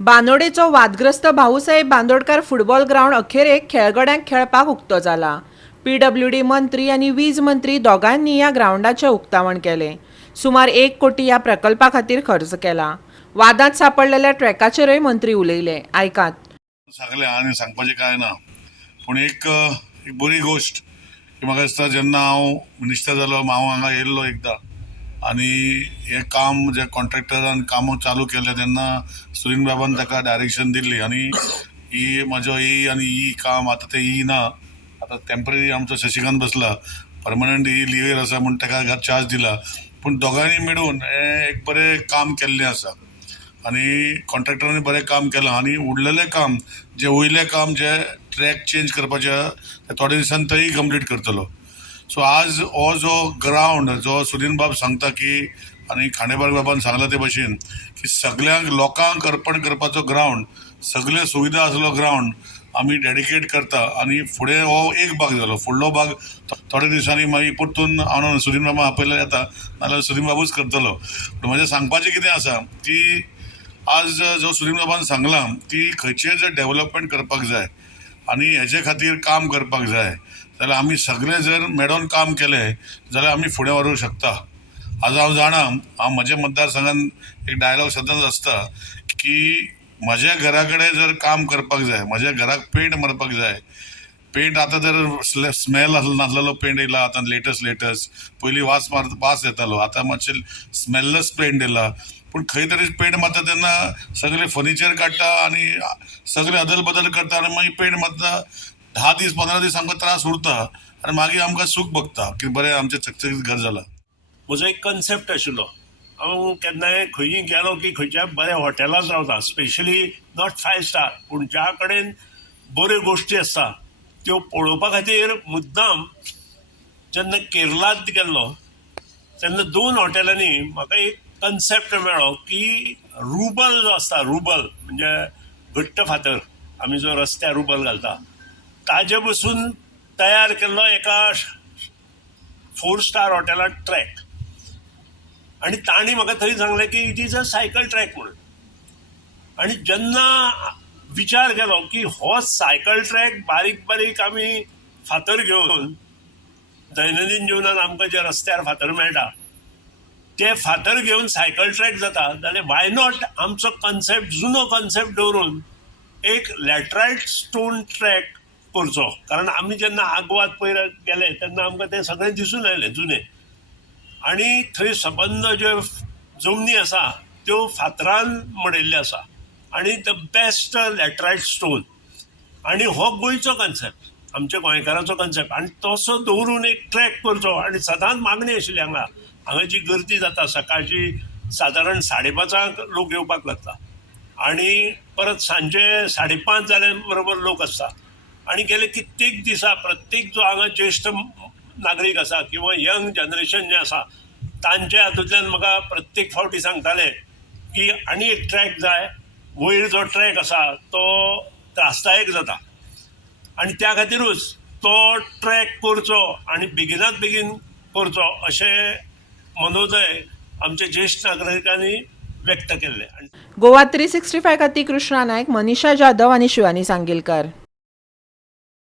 बांदोडेचो वादग्रस्त भाऊसाहेब Bandodkar football ground अखेरेक खेळगड्यांक खेळपाक उक्तो जाला। पीडब्ल्यूडी मंत्री आनी वीज मंत्री दोगांनी ह्या ग्राउंडाचें उक्तावण केलें। सुमार 1 कोटी ह्या प्रकल्पा खातीर खर्च केला। वादांत सांपडलेल्या ट्रॅकाचेरय मंत्री उलयले। आयकात। सगळे आनी सांगपाचें कांय ना, पूण एक बरी गोश्ट की म्हाका दिसता जेन्ना हांव मिनिस्टर जालो हांव हांगा येयल्लो एकदां आनी हें काम जे कॉन्ट्रॅक्टरान काम चालू केलें तेन्ना सुनील बाबान ताका डायरेक्शन दिल्ली आनी ही म्हजो ही आनी ही काम आतां तें ही ना, आतां टेम्पररी आमचो शशिकांत बसला, परमनंट ही लिव्हर आसा म्हूण ताका चार्ज दिला, पूण दोगांनी मेळून हें एक बरें काम केल्लें आसा आनी कॉन्ट्रॅक्टरांनी बरें काम केलां आनी उरलेलें काम जे वयलें काम जे ट्रॅक चेंज करपाचें तें थोड्या दिसान तेंय कंप्लीट करतलो। सो आज हो जो ग्राउंड जो सुनील बाब सांगता की आनी खांडेपार बाबान सांगला ते भशेन की सगळ्यांक लोकांक अर्पण करपाचो ग्राउंड, सगळे सुविधा आसलो ग्राउंड आमी डेडिकेट करता आनी फुडें हो एक भाग जालो, फुडलो भाग थोड्या दिसांनी मागीर परतून हांव सुनील बाबा आपयल्यार येता नाजाल्यार सुनील बाबूच करतलो। पूण म्हजें सांगपाचें कितें आसा की आज जो सुनील बाबान सांगलां की खंयचें जर डेव्हलपमेंट करपाक जाय आनी हेजे खातीर काम करपाक जाय जाल्यार आमी सगळे जर मेळोन काम केलें जाल्यार आमी फुडें व्हरूंक शकता। आज हांव जाणा, हांव म्हज्या मतदारसंघान एक डायलॉग सदांच आसता की म्हज्या घरा कडेन जर काम करपाक जाय, म्हज्या घराक पेंट मारपाक जाय, पेंट आतां तर स्मेल नासलेलो पेंट येयला आतां लेटस्ट पयलीं वास येतालो, आतां मातशें स्मेललेस पेंट येयला, पूण खंय तरी पेंट मारता तेन्ना सगळे फर्निचर काडटा आनी सगळे अदल बदल करता आनी मागीर पेंट मारता 10 दीस 15 दीस आमकां त्रास उरता आनी मागीर आमकां सूख भोगता की बरें आमचें चकचकीत घर जालां। म्हजो एक कन्सेप्ट आशिल्लो, हांव केन्नाय खंयी गेलो की खंयच्या बऱ्या हॉटेलांत रावता, स्पेशली नॉट 5 स्टार, पूण ज्या कडेन बऱ्यो गोश्टी आसता त्यो पळोवपा खातीर मुद्दाम जेन्ना केरळांत गेल्लो तेन्ना 2 हॉटेलांनी म्हाका एक कन्सेप्ट मेळ्ळो की रुबल जो आसता, रुबल म्हणजे घट्ट फातर, आमी जो रस्त्यार रुबल घालता ताजे बसून तयार केल्लो एका 4 स्टार हॉटेलांत ट्रॅक, आनी तांणी म्हाका थंय सांगलें की it is a cycle track म्हणून। आनी जेन्ना विचार केलो की हो सायकल ट्रॅक बारीक बारीक आमी फातर घेवन दैनंदीन जिवनात आमकां जे रस्त्यार फातर मेळटा ते फातर घेवन सायकल ट्रॅक जाता, जाल्यार वाय नॉट आमचो कन्सेप्ट जुनो कन्सेप्ट दवरून एक लॅटरायट स्टोन ट्रॅक करचो। कारण आमी जेन्ना आग्वाद पयर गेले तेन्ना आमकां तें सगळें दिसून आयलें जुनें, आनी थंय सबंद ज्यो जमनी आसा त्यो फातरान मडयल्ल्यो आसा आनी द बेस्ट लॅटरायट स्टोन, आनी हो गोंयचो कन्सेप्ट, आमच्या गोंयकाराचो कन्सेप्ट, आनी तसो दवरून एक ट्रॅक करचो। आनी सदांच मागणी आशिल्ली हांगा जी गर्दी जाता सकाळची सादारण 5:30 लोक येवपाक लागता आनी परत सांजे 5:30 जाले बरोबर लोक आसता, आनी गेले कित्येक दिसा प्रत्येक जो हांगा ज्येश्ठ नागरीक आसा किंवा यंग जनरेशन जें आसा तांच्या हातूंतल्यान म्हाका प्रत्येक फावटी सांगताले की आनी एक ट्रॅक जाय, वयर जो ट्रॅक आसा तो त्रासदायक जाता आनी त्या खातीरूच तो ट्रॅक करचो आनी बेगिनात बेगीन करचो अशें मनोदय आमच्या ज्येश्ठ नागरिकांनी व्यक्त केल्ले। गोवा 365 खातीर कृष्णा नायक, मनीषा जाधव आनी शिवानी सांगेलकार।